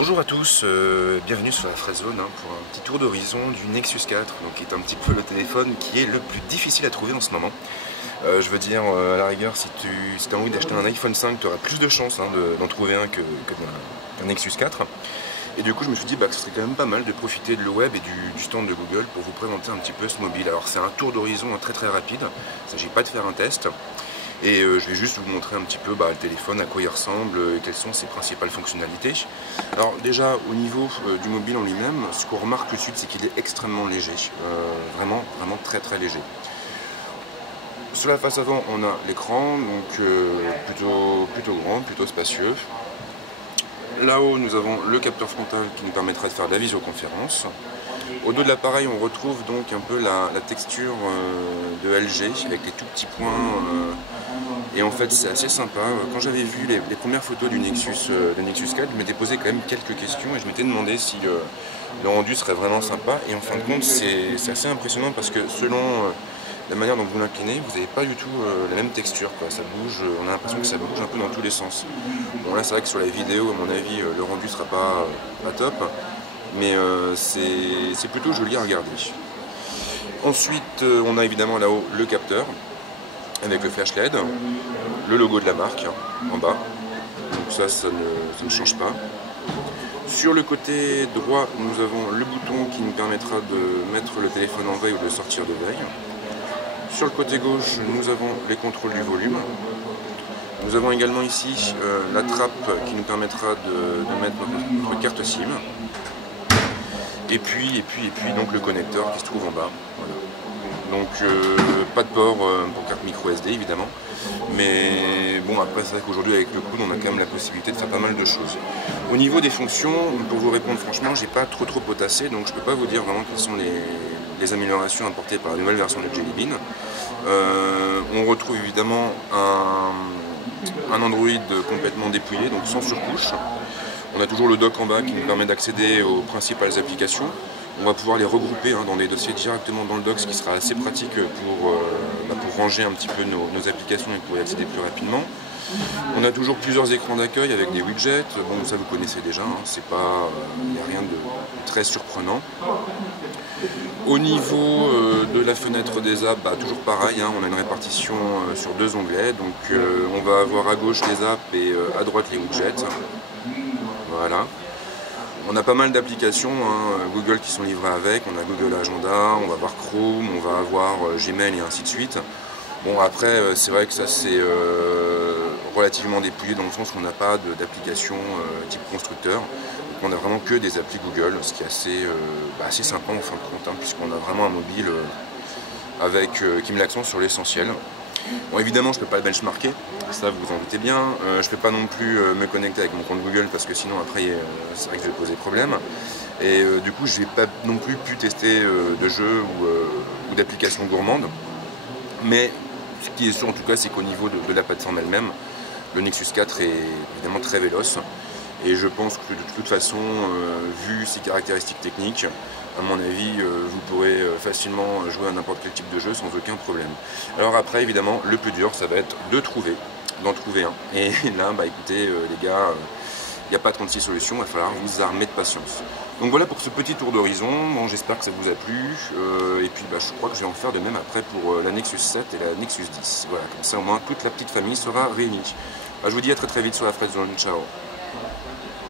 Bonjour à tous, bienvenue sur la Fraiszone pour un petit tour d'horizon du Nexus 4, donc qui est un petit peu le téléphone qui est le plus difficile à trouver en ce moment. Je veux dire, à la rigueur, si tu as envie d'acheter un iPhone 5, tu auras plus de chances d'en trouver un que d'un Nexus 4. Et du coup, je me suis dit que ce serait quand même pas mal de profiter de le web et du stand de Google pour vous présenter un petit peu ce mobile. Alors c'est un tour d'horizon très rapide, il ne s'agit pas de faire un test. Et je vais juste vous montrer un petit peu le téléphone, à quoi il ressemble, quelles sont ses principales fonctionnalités. Alors déjà au niveau du mobile en lui-même, ce qu'on remarque tout de suite, c'est qu'il est extrêmement léger, vraiment très léger. Sur la face avant, on a l'écran, donc plutôt grand, plutôt spacieux. Là-haut, nous avons le capteur frontal qui nous permettra de faire de la visioconférence. Au dos de l'appareil, on retrouve donc un peu la texture de LG avec les tout petits points. Et en fait, c'est assez sympa. Quand j'avais vu les premières photos du Nexus 4, je m'étais posé quand même quelques questions et je m'étais demandé si le rendu serait vraiment sympa. Et en fin de compte, c'est assez impressionnant parce que selon la manière dont vous l'inclinez, vous n'avez pas du tout la même texture, quoi. Ça bouge, on a l'impression que ça bouge un peu dans tous les sens. Bon là c'est vrai que sur la vidéo, à mon avis, le rendu ne sera pas top, mais c'est plutôt joli à regarder. Ensuite, on a évidemment là-haut le capteur, avec le flash LED, le logo de la marque en bas, donc ça ne change pas. Sur le côté droit, nous avons le bouton qui nous permettra de mettre le téléphone en veille ou de sortir de veille. Sur le côté gauche, nous avons les contrôles du volume. Nous avons également ici la trappe qui nous permettra de mettre notre carte SIM. Et puis donc le connecteur qui se trouve en bas. Voilà. Donc pas de port pour carte micro SD évidemment. Mais bon, après c'est vrai qu'aujourd'hui avec le coude on a quand même la possibilité de faire pas mal de choses. Au niveau des fonctions, pour vous répondre franchement, j'ai pas trop potassé, donc je peux pas vous dire vraiment quelles sont les améliorations apportées par la nouvelle version de Jelly Bean. On retrouve évidemment un Android complètement dépouillé, donc sans surcouche. On a toujours le dock en bas qui nous permet d'accéder aux principales applications. On va pouvoir les regrouper dans des dossiers directement dans le dock, ce qui sera assez pratique pour ranger un petit peu nos applications et pour y accéder plus rapidement. On a toujours plusieurs écrans d'accueil avec des widgets. Bon, ça vous connaissez déjà, il n'y a rien de très surprenant. Au niveau de la fenêtre des apps, toujours pareil, on a une répartition sur deux onglets. Donc on va avoir à gauche les apps et à droite les widgets. Voilà. On a pas mal d'applications Google qui sont livrées avec. On a Google Agenda, on va avoir Chrome, on va avoir Gmail et ainsi de suite. Bon, après, c'est vrai que ça c'est relativement dépouillé dans le sens qu'on n'a pas d'application type constructeur. Donc on a vraiment que des applis Google, ce qui est assez sympa en fin de compte, puisqu'on a vraiment un mobile qui met l'accent sur l'essentiel. Bon, évidemment, je ne peux pas le benchmarker, ça vous en doutez bien. Je ne peux pas non plus me connecter avec mon compte Google parce que sinon après c'est vrai que je vais poser problème. Et du coup, je n'ai pas non plus pu tester de jeux ou d'applications gourmandes. Mais ce qui est sûr en tout cas, c'est qu'au niveau de la plateforme elle-même, le Nexus 4 est évidemment très véloce. Et je pense que de toute façon, vu ses caractéristiques techniques, à mon avis, vous pourrez facilement jouer à n'importe quel type de jeu sans aucun problème. Alors après, évidemment, le plus dur, ça va être d'en trouver un. Et là, écoutez, les gars, il n'y a pas 36 solutions, il va falloir vous armer de patience. Donc voilà pour ce petit tour d'horizon. Bon, j'espère que ça vous a plu. Et puis je crois que je vais en faire de même après pour la Nexus 7 et la Nexus 10. Voilà, comme ça au moins toute la petite famille sera réunie. Je vous dis à très vite sur la Fraiszone. Ciao.